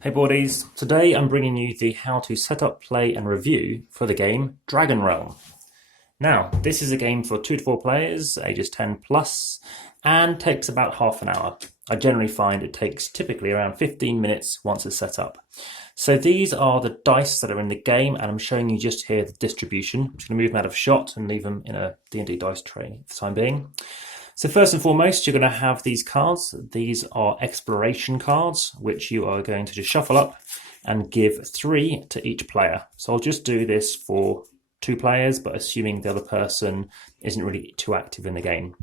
Hey buddies, today I'm bringing you the how to set up, play and review for the game Dragonrealm. Now, this is a game for 2 to 4 players, ages 10 plus, and takes about half an hour. I generally find it takes typically around 15 minutes once it's set up. So these are the dice that are in the game, and I'm showing you just here the distribution. I'm just going to move them out of shot and leave them in a D&D dice tray for the time being. So first and foremost, you're going to have these cards. These are exploration cards, which you are going to just shuffle up and give 3 to each player. So I'll just do this for 2 players, but assuming the other person isn't really too active in the game.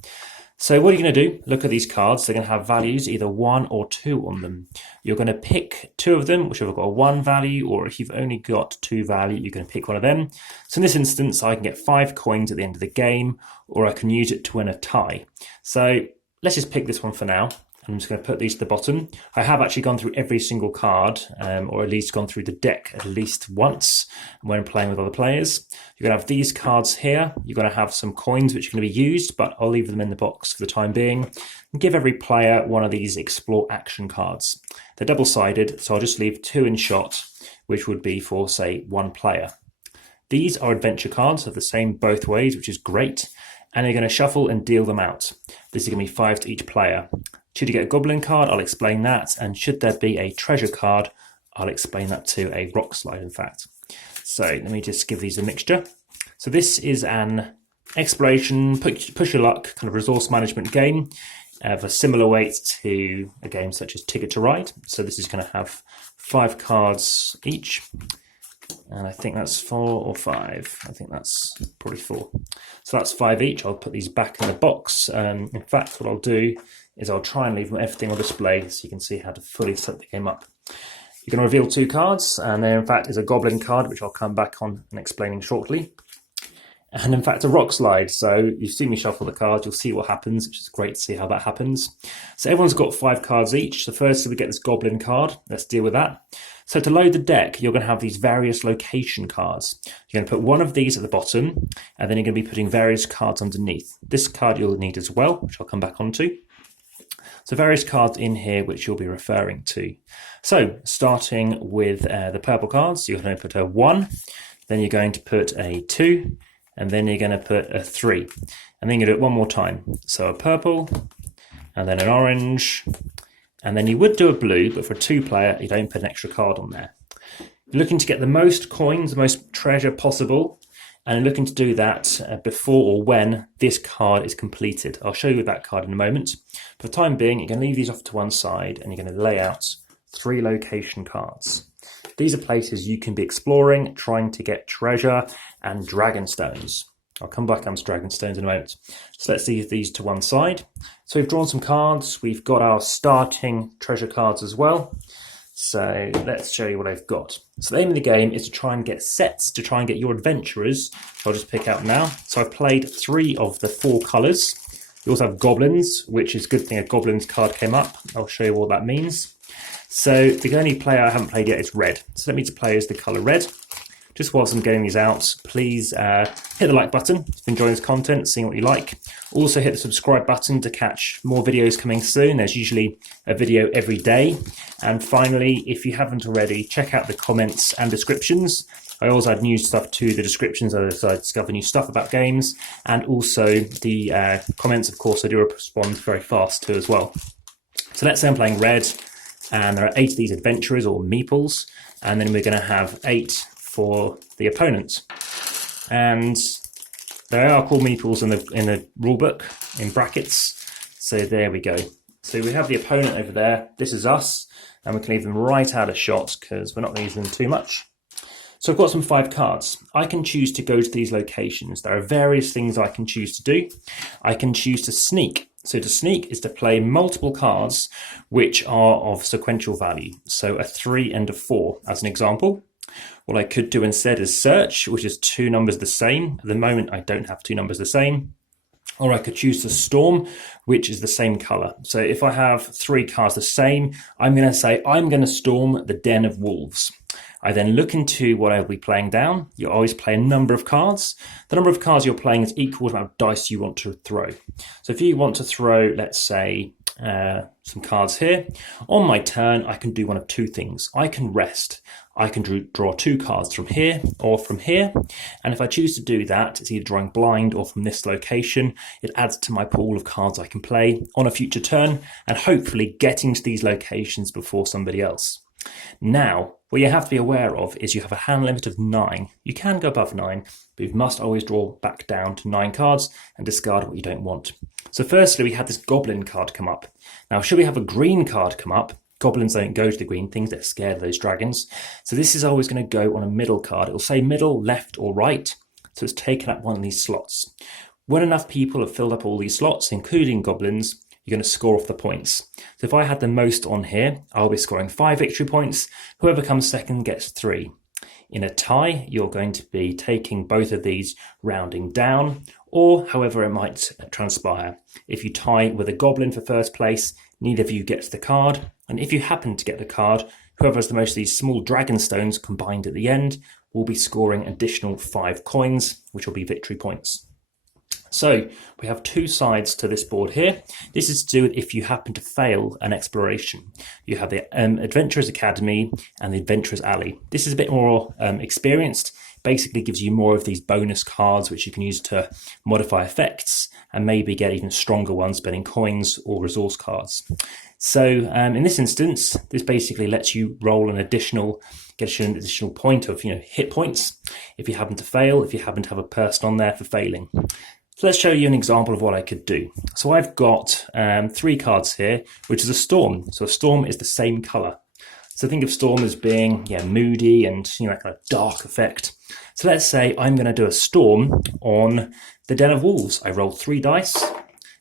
So what are you going to do? Look at these cards. They're going to have values, either 1 or 2 on them. You're going to pick 2 of them, which have got a 1 value, or if you've only got 2 value, you're going to pick one of them. So in this instance, I can get 5 coins at the end of the game, or I can use it to win a tie. So let's just pick this one for now. I'm just going to put these to the bottom. I have actually gone through every single card, or at least gone through the deck at least once when playing with other players. You're going to have these cards here. You're going to have some coins which are going to be used, but I'll leave them in the box for the time being. And give every player one of these explore action cards. They're double-sided, so I'll just leave 2 in shot, which would be for, say, 1 player. These are adventure cards, so the same both ways, which is great. And you're going to shuffle and deal them out. This is going to be 5 to each player. Should you get a goblin card, I'll explain that. And should there be a treasure card, I'll explain that too, a rock slide in fact. So let me just give these a mixture. So this is an exploration, push your luck, kind of resource management game of a similar weight to a game such as Ticket to Ride. So this is going to have 5 cards each. And I think that's 4 or 5. I think that's probably 4. So that's 5 each. I'll put these back in the box. In fact, what I'll do is I'll try and leave everything on display so you can see how to fully set the game up. You're going to reveal 2 cards, and there in fact is a goblin card, which I'll come back on and explaining shortly. And in fact a rock slide, so you see me shuffle the cards, you'll see what happens, which is great to see how that happens. So everyone's got 5 cards each. So first we get this goblin card, let's deal with that. So to load the deck, you're going to have these various location cards. You're going to put one of these at the bottom, and then you're going to be putting various cards underneath. This card you'll need as well, which I'll come back onto. So various cards in here which you'll be referring to. So starting with the purple cards, you're going to put a 1, then you're going to put a 2, and then you're going to put a 3. And then you do it one more time. So a purple, and then an orange, and then you would do a blue, but for a 2-player, you don't put an extra card on there. You're looking to get the most coins, the most treasure possible, and you're looking to do that before or when this card is completed. I'll show you that card in a moment. For the time being, you're going to leave these off to one side, and you're going to lay out 3 location cards. These are places you can be exploring, trying to get treasure and dragonstones. I'll come back on dragonstones in a moment. So let's leave these to one side. So we've drawn some cards. We've got our starting treasure cards as well. So let's show you what I've got. So the aim of the game is to try and get sets, to try and get your adventurers. So I'll just pick out now. So I've played 3 of the 4 colours. You also have goblins, which is a good thing a goblins card came up. I'll show you what that means. So the only player I haven't played yet is red. So let me just play as the colour red. Just whilst I'm getting these out, please hit the like button if you're enjoying this content, seeing what you like. Also hit the subscribe button to catch more videos coming soon. There's usually a video every day. And finally, if you haven't already, check out the comments and descriptions. I always add new stuff to the descriptions as I discover new stuff about games. And also the comments, of course, I do respond very fast to as well. So let's say I'm playing red, and there are 8 of these adventurers or meeples. And then we're going to have 8 for the opponent, and they are called meeples in the rule book in brackets. So there we go. So we have the opponent over there. This is us, and we can leave them right out of shot because we're not going to use them too much. So I've got some 5 cards. I can choose to go to these locations. There are various things I can choose to do. I can choose to sneak. So to sneak is to play multiple cards which are of sequential value. So a 3 and a 4 as an example. What I could do instead is search, which is 2 numbers the same. At the moment, I don't have 2 numbers the same. Or I could choose to storm, which is the same color. So if I have 3 cards the same, I'm going to say I'm going to storm the Den of Wolves. I then look into what I'll be playing down. You always play a number of cards. The number of cards you're playing is equal to the amount of dice you want to throw. So if you want to throw, let's say, some cards here. On my turn, I can do one of two things. I can rest. I can draw 2 cards from here or from here. And if I choose to do that, it's either drawing blind or from this location. It adds to my pool of cards I can play on a future turn and hopefully getting to these locations before somebody else. Now, what you have to be aware of is you have a hand limit of 9. You can go above 9, but you must always draw back down to 9 cards and discard what you don't want. So firstly, we had this Goblin card come up. Now, should we have a green card come up, Goblins don't go to the green things, they're scared of those dragons. So this is always going to go on a middle card. It'll say middle, left or right, so it's taken up one of these slots. When enough people have filled up all these slots, including Goblins, you're going to score off the points. So if I had the most on here, I'll be scoring 5 victory points. Whoever comes second gets 3. In a tie, you're going to be taking both of these, rounding down, or however it might transpire. If you tie with a Goblin for first place, neither of you gets the card. And if you happen to get the card, whoever has the most of these small dragon stones combined at the end will be scoring additional 5 coins, which will be victory points. So we have 2 sides to this board here. This is to do with if you happen to fail an exploration. You have the Adventurers Academy and the Adventurers Alley. This is a bit more experienced. Basically gives you more of these bonus cards which you can use to modify effects and maybe get even stronger ones, spending coins or resource cards. So in this instance, this basically lets you roll an additional point of hit points if you happen to fail, if you happen to have a person on there for failing. So let's show you an example of what I could do. So I've got 3 cards here, which is a storm. So a storm is the same color. So think of storm as being moody and that kind of dark effect. So let's say I'm going to do a storm on the Den of Wolves. I roll 3 dice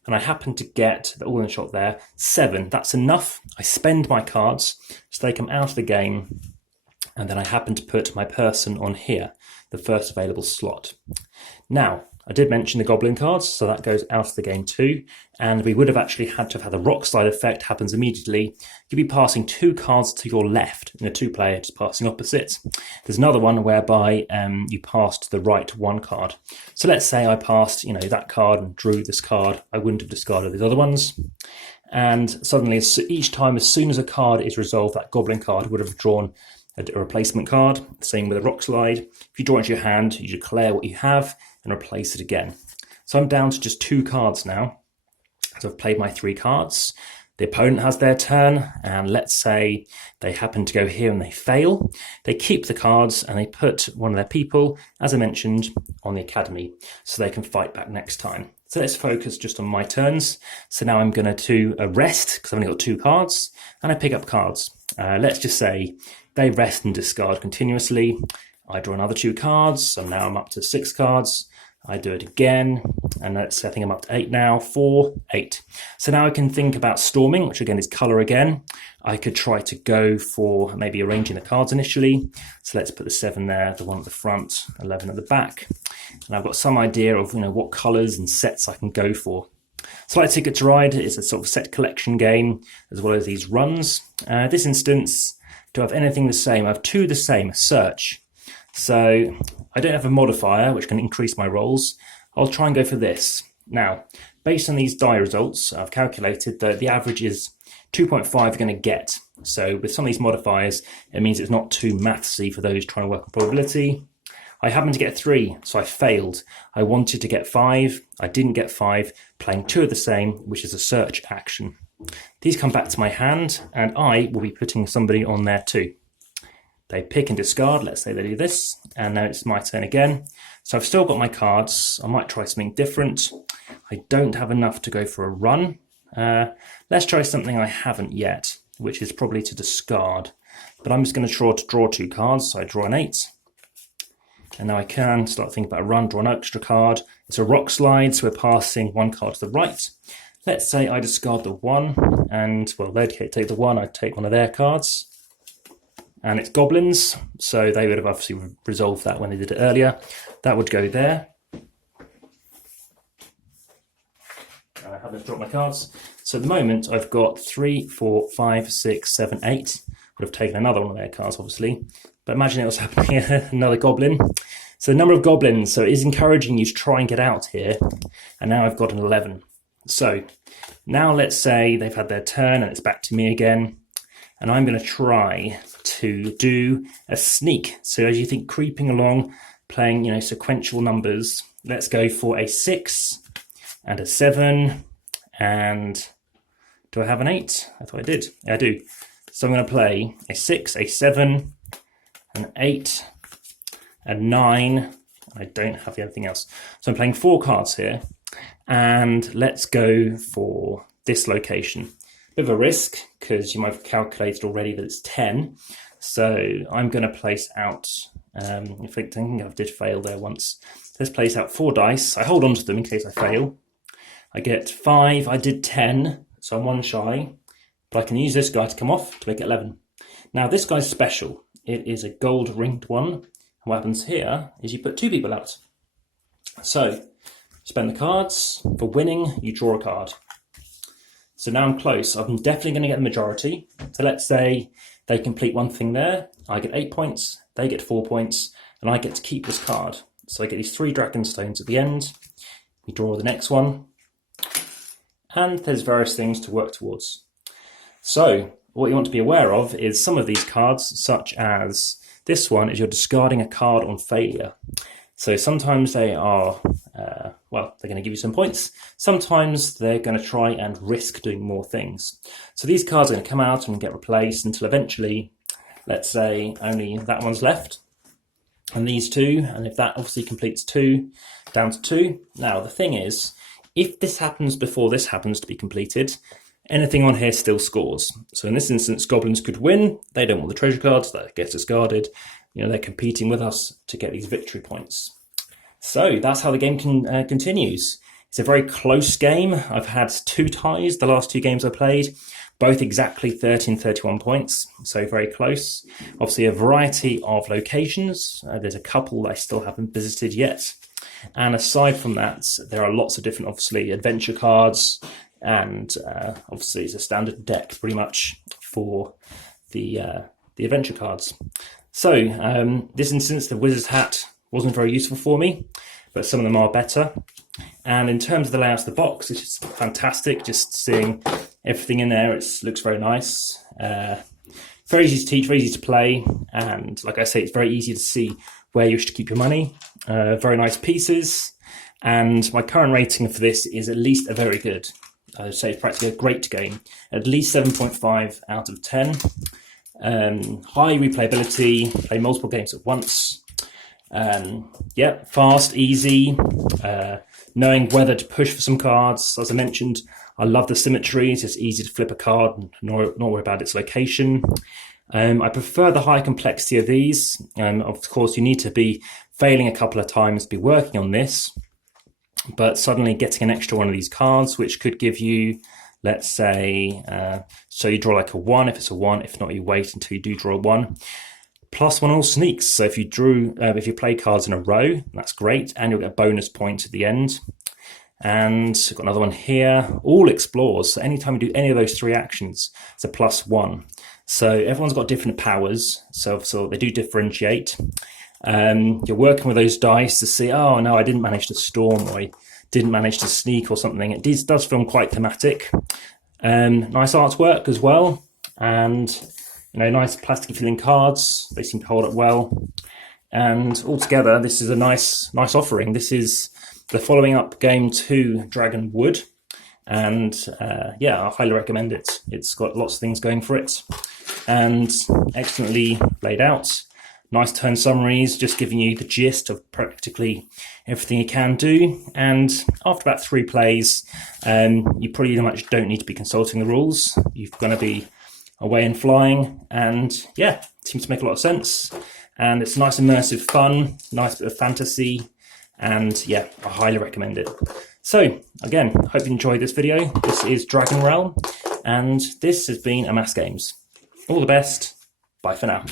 and I happen to get the all-in shot there, 7. That's enough. I spend my cards so they come out of the game, and then I happen to put my person on here, the first available slot. Now, I did mention the Goblin cards, so that goes out of the game too. And we would have actually had to have had the rock slide effect happens immediately. You'd be passing 2 cards to your left in a 2-player, just passing opposites. There's another one whereby you passed the right 1 card. So let's say I passed, that card and drew this card. I wouldn't have discarded these other ones. And suddenly, each time, as soon as a card is resolved, that Goblin card would have drawn a replacement card. Same with a rock slide. If you draw into your hand, you declare what you have and replace it again. So I'm down to just 2 cards now. So I've played my 3 cards. The opponent has their turn, and let's say they happen to go here and they fail. They keep the cards and they put one of their people, as I mentioned, on the academy so they can fight back next time. So let's focus just on my turns. So now I'm going to rest because I've only got 2 cards, and I pick up cards. Let's just say they rest and discard continuously. I draw another 2 cards, so now I'm up to 6 cards. I do it again, and I think I'm up to 8 now, 4, 8. So now I can think about storming, which again is colour again. I could try to go for maybe arranging the cards initially. So let's put the 7 there, the 1 at the front, 11 at the back. And I've got some idea of what colours and sets I can go for. So like Ticket to Ride is a sort of set collection game, as well as these runs. This instance, to have anything the same, I have 2 the same, search. So I don't have a modifier which can increase my rolls. I'll try and go for this. Now, based on these die results, I've calculated that the average is 2.5 you're going to get. So with some of these modifiers, it means it's not too mathsy for those trying to work on probability. I happened to get 3, so I failed. I wanted to get 5. I didn't get 5, playing 2 of the same, which is a search action. These come back to my hand, and I will be putting somebody on there too. They pick and discard, let's say they do this, and now it's my turn again. So I've still got my cards. I might try something different. I don't have enough to go for a run. Let's try something I haven't yet, which is probably to discard. But I'm just going to draw 2 cards, so I draw an 8. And now I can start thinking about a run, draw an extra card. It's a rock slide, so we're passing 1 card to the right. Let's say I discard the 1, and, well, they'd take the 1, I'd take one of their cards. And it's Goblins, so they would have obviously resolved that when they did it earlier. That would go there. I haven't dropped my cards. So at the moment, I've got 3, 4, 5, 6, 7, 8. Would have taken another one of their cards, obviously. But imagine it was happening another Goblin. So the number of Goblins, so it is encouraging you to try and get out here. And now I've got an 11. So now let's say they've had their turn and it's back to me again. And I'm going to try to do a sneak. So as you think creeping along, playing, sequential numbers, let's go for a 6 and a 7. And do I have an 8? I thought I did. Yeah, I do. So I'm going to play a 6, a 7, an 8, a 9. I don't have anything else. So I'm playing 4 cards here. And let's go for this location. Bit of a risk, because you might have calculated already that it's 10. So I'm going to place out, I think I did fail there once. Let's place out 4 dice. I hold on to them in case I fail. I get 5, I did 10, so I'm 1 shy. But I can use this guy to come off to make it 11. Now this guy's special. It is a gold ringed one. And what happens here is you put 2 people out. So spend the cards. For winning, you draw a card. So now I'm close. I'm definitely going to get the majority. So let's say they complete one thing there. I get 8 points, they get 4 points, and I get to keep this card. So I get these 3 dragon stones at the end. We draw the next one. And there's various things to work towards. So what you want to be aware of is some of these cards, such as this one, is you're discarding a card on failure. So sometimes they are, they're going to give you some points. Sometimes they're going to try and risk doing more things. So these cards are going to come out and get replaced until eventually, let's say, only that one's left. And these 2, and if that obviously completes 2, down to 2. Now, the thing is, if this happens before this happens to be completed, anything on here still scores. So in this instance, goblins could win. They don't want the treasure cards. That gets discarded. They're competing with us to get these victory points. So that's how the game continues. It's a very close game. I've had 2 ties the last 2 games I played, both exactly 30 and 31 points, so very close. Obviously a variety of locations. There's a couple I still haven't visited yet. And aside from that, there are lots of different, obviously, adventure cards, and obviously it's a standard deck pretty much for the adventure cards. So this instance, the Wizard's Hat wasn't very useful for me, but some of them are better. And in terms of the layout of the box, it's just fantastic. Just seeing everything in there, it looks very nice. Very easy to teach, very easy to play. And like I say, it's very easy to see where you should keep your money. Very nice pieces. And my current rating for this is at least a very good. I would say it's practically a great game. At least 7.5 out of 10. High replayability, play multiple games at once. Fast, easy, knowing whether to push for some cards. As I mentioned, I love the symmetry. It's just easy to flip a card and not worry about its location. I prefer the high complexity of these. Of course, you need to be failing a couple of times to be working on this, but suddenly getting an extra one of these cards, which could give you, let's say, so you draw like a 1 if it's a 1. If not, you wait until you do draw a 1. +1 all sneaks. So if you play cards in a row, that's great, and you'll get a bonus point at the end. And I've got another one here, all explores. So anytime you do any of those 3 actions, it's a +1. So everyone's got different powers, so they do differentiate. You're working with those dice to see, oh no, I didn't manage to storm, or I didn't manage to sneak or something. It does feel quite thematic. Nice artwork as well, and nice plasticky feeling cards. They seem to hold up well. And altogether, this is a nice offering. This is the following up game to Dragonwood. And I highly recommend it. It's got lots of things going for it. And excellently laid out. Nice turn summaries, just giving you the gist of practically everything you can do. And after about 3 plays, you pretty much don't need to be consulting the rules. You're going to be away and flying, and it seems to make a lot of sense. And it's nice immersive fun, nice bit of fantasy, and I highly recommend it. So again, hope you enjoyed this video. This is Dragonrealm, and this has been Amass Games. All the best. Bye for now.